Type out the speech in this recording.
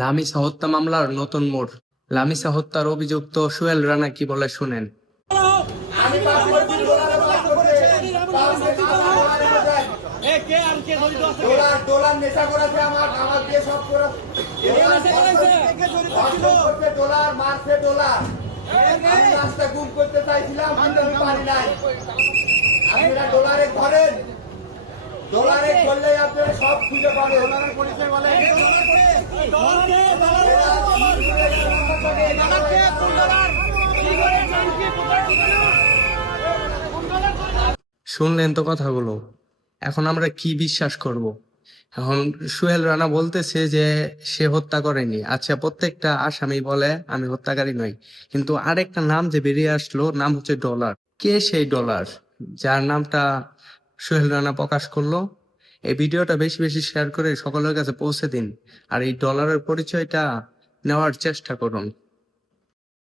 লামিসা হত্যা মামলার নতুন মোড়। লামিসা হত্যার অভিযুক্ত সোহেল রানা কি বলে শুনেন। আমি পাস করছি, ডলারে পাস করছে। ডলার নেশা করেছে, আমার দিয়ে সব করে ডলার মারছে, ডলার আমি রাস্তা গুম করতে চাইছিলাম কিন্তু আমি পারি নাই। আপনারা ডলারে ধরেন, ডলারে করলে আপনারা সব খুঁজে পাবেন। ডলারের পরিচয় বলেন। শুনলেন তো কথাগুলো, এখন আমরা কি বিশ্বাস করব? এখন সোহেল রানা বলতেছে যে সে হত্যা করেনি। আচ্ছা, প্রত্যেকটা আসামি বলে আমি হত্যাকারী নই, কিন্তু আরেকটা নাম যে বেরিয়ে আসলো, নাম হচ্ছে ডলার। কে সেই ডলার যার নামটা সোহেল রানা প্রকাশ করলো? এই ভিডিওটা বেশি বেশি শেয়ার করে সকলের কাছে পৌঁছে দিন, আর এই ডলারের পরিচয়টা নেওয়ার চেষ্টা করুন।